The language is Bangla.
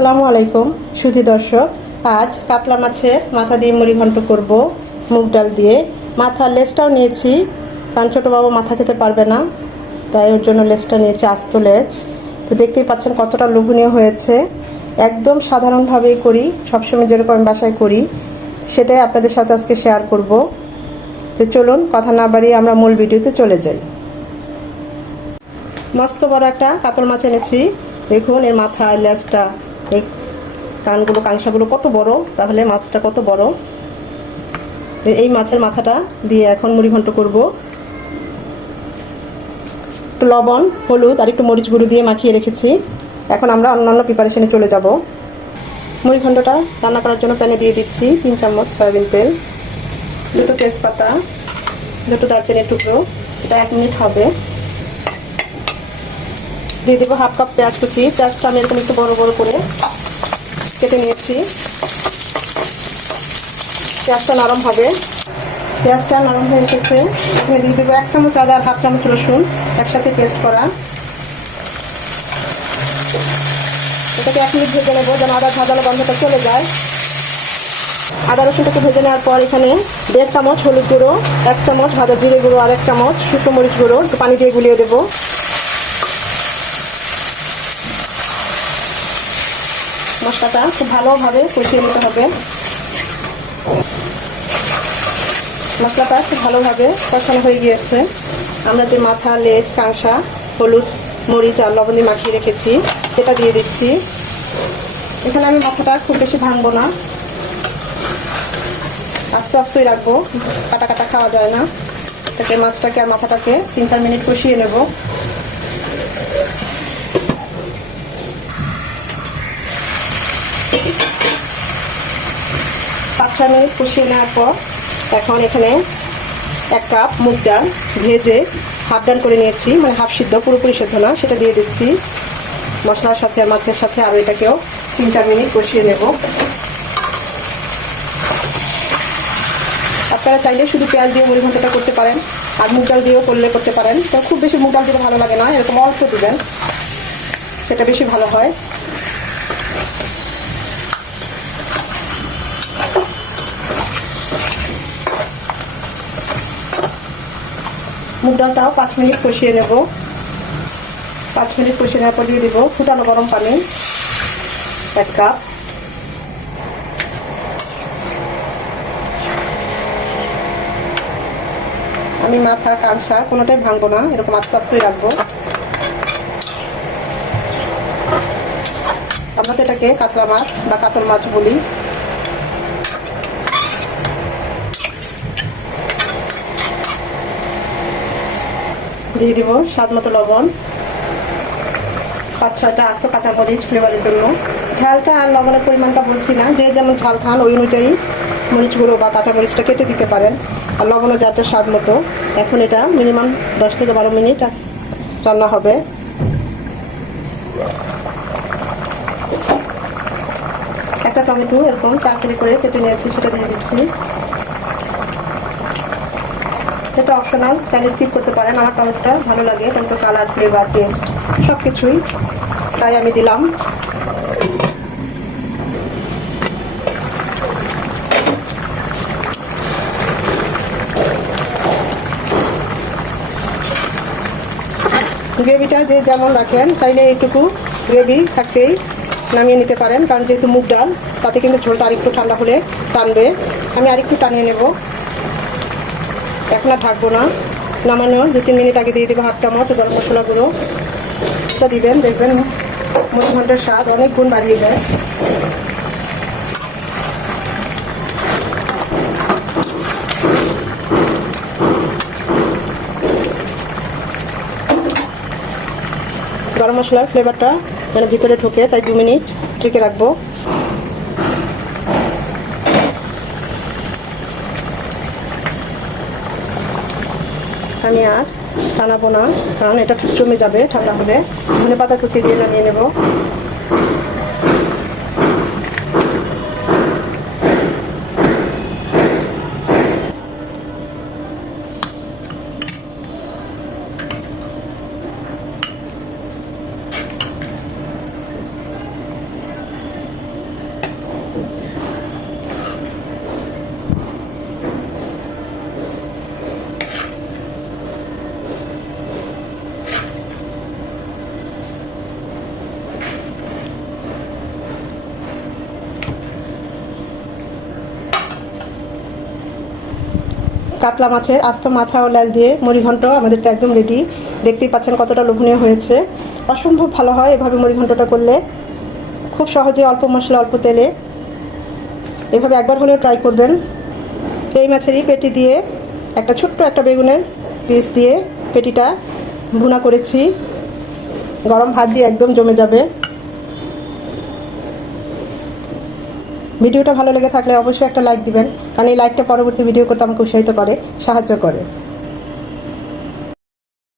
আসসালামু আলাইকুম, সুধী দর্শক। আজ কাতলা মাছের মাথা দিয়ে মুড়ি ঘন্ট করব, মুগ ডাল দিয়ে। মাথার লেজটাও নিয়েছি, কারণ ছোটো বাবু মাথা খেতে পারবে না, তাই ওর জন্য লেজটা নিয়েছি আস্ত লেজ। তো দেখতেই পাচ্ছেন কতটা লোভনীয় হয়েছে। একদম সাধারণভাবেই করি, সবসময় যেরকম আমি বাসায় করি, সেটাই আপনাদের সাথে আজকে শেয়ার করব। তো চলুন, কথা না বাড়িয়ে আমরা মূল ভিডিওতে চলে যাই। মস্ত বড় একটা কাতল মাছ এনেছি। দেখুন, এর মাথা লেজটা এই কানগুলো, কাংসাগুলো কত বড়? তাহলে মাছটা কত বড়? এই মাছের মাথাটা দিয়ে এখন মুড়ি ঘন্ট করব। একটু লবণ, হলুদ আর একটু মরিচ গুঁড়ো দিয়ে মাখিয়ে রেখেছি। এখন আমরা অন্যান্য প্রিপারেশনে চলে যাব। মুড়ি ঘন্টটা রান্না করার জন্য প্যানে দিয়ে দিচ্ছি তিন চামচ সয়াবিন তেল, দুটো তেজপাতা, দুটো দারচিনির টুকরো। এটা এক মিনিট হবে। দিয়ে দেবো হাফ কাপ পেঁয়াজ কুচি। পেঁয়াজটা আমি এরকম একটু বড় বড় করে কেটে নিয়েছি। পেঁয়াজটা নরম হবে। পেঁয়াজটা নরম হয়ে এসেছে। এখানে দিয়ে দেবো এক চামচ আদা আর হাফ চামচ রসুন একসাথে পেস্ট করা। এটাকে এক মিনিট ভেজে নেব যেন আদা ভাজানো গন্ধটা চলে যায়। আদা রসুনটাকে ভেজে নেওয়ার পর এখানে দেড় চামচ হলুদ গুঁড়ো, এক চামচ ভাজা জিরে গুঁড়ো আর এক চামচ শুকনো মরিচ গুঁড়ো। পানি দিয়ে গুলিয়ে দেবো। মশলাটা খুব ভালোভাবে কষিয়ে নিতে হবে। মশলাটা খুব ভালোভাবে কষানো হয়ে গিয়েছে। আমরা যে মাথা, লেজ, কাঁসা, হলুদ, মরিচ আর লবণ মাখিয়ে রেখেছি, সেটা দিয়ে দিচ্ছি। এখানে আমি মাথাটা খুব বেশি ভাঙবো না। আস্তে আস্তেই রাখব। কাটা কাটা খাওয়া যায় না। তাকে মাছটাকে আর মাথাটাকে তিন চার মিনিট কষিয়ে নেব। মিনিট কষিয়ে নেওয়ার পর এখন এখানে এক কাপ মুগ ডাল ভেজে হাফ ডাল করে নিয়েছি। মানে হাফ সিদ্ধ, পুরোপুরি সেদ্ধ না, সেটা দিয়ে দিচ্ছি। মশলার সাথে আর মাছের সাথে আরও এটাকেও তিন চার মিনিট কষিয়ে নেব। আপনারা চাইলে শুধু পেঁয়াজ দিয়ে মুড়ি ঘন্টটা করতে পারেন, আর মুগ ডাল দিয়েও করলে করতে পারেন। তো খুব বেশি মুগ ডাল দিতে ভালো লাগে না, এরকম অল্প দেবেন, সেটা বেশি ভালো হয়। মুগ ডালটাও পাঁচ মিনিট কষিয়ে নেব। পাঁচ মিনিট কষিয়ে নেওয়ার পর দিয়ে দেবো ফুটানো গরম পানি, এক কাপ। আমি মাথা কাঁসা কোনোটাই ভাঙবো না, এরকম আস্তে আস্তেই রাখব। আমরা তো এটাকে কাতলা মাছ বা কাতল মাছ বলি। দিয়ে দিব স্বাদ মতো লবণ। পাঁচ, ছয়টা আস্ত কাঁচা মরিচ ফ্লেভারের জন্য। ঝালটা আর লবণের পরিমাণটা বলছি না। যে যেমন ঝাল খান, ওই অনুযায়ী মরিচ গুঁড়ো বা কাঁচা মরিচটা কেটে দিতে পারেন। আর লবণও যাতে স্বাদ মতো। এখন এটা মিনিমাম দশ থেকে বারো মিনিট রান্না হবে। একটা টমেটো এরকম চারটে করে কেটে নিয়েছি, সেটা দিয়ে দিচ্ছি। এটা অপশনাল চাইলে স্কিপ করতে পারেন। আমার টমেটোটা ভালো লাগে টমেটো কালার ফ্লেভার টেস্ট সব কিছুই তাই আমি দিলাম। গ্রেভিটা যে যেমন রাখেন, চাইলে এইটুকু গ্রেভি থাকতেই নামিয়ে নিতে পারেন, কারণ যেহেতু মুগ ডাল, তাতে কিন্তু ঝোলটা আরেকটু ঠান্ডা হলে টানবে। আমি আরেকটু টানিয়ে নেব। আর ঢাকবো না। নামানো দু তিন মিনিট আগে দিয়ে দেবো হাফ চামচ গরম মশলা গুঁড়ো। এটা দিবেন, দেখবেন মুড়ি ঘণ্টার স্বাদ অনেক গুণ বাড়িয়ে দেয়। গরম মশলার ফ্লেভারটা যেন ভিতরে ঢোকে, তাই দু মিনিট ঢেকে রাখব। আমি আর টানাবো না কারণ এটা জমে যাবে, ঠান্ডা হলে ধনে পাতা কুচি দিয়ে নামিয়ে নেব। কাতলা মাছের আস্ত মাথা ও লেজ দিয়ে মুড়িঘণ্ট আমাদের তো একদম রেডি দেখতেই পাচ্ছেন কতটা লোভনীয় হয়েছে। অসম্ভব ভালো হয় এভাবে মুড়িঘণ্টটা করলে। খুব সহজে অল্প মশলা, অল্প তেলে। এভাবে একবার হলেও ট্রাই করবেন। এই মাছেরই পেটি দিয়ে একটা ছোট্ট একটা বেগুনের পিস দিয়ে পেটিটা ভুনা করেছি। গরম ভাত দিয়ে একদম জমে যাবে। ভিডিওটা ভালো লেগে থাকলে অবশ্যই একটা লাইক দিবেন। কারণ এই লাইকটা পরবর্তী ভিডিও করতে আমাকে উৎসাহিত করে, সাহায্য করে।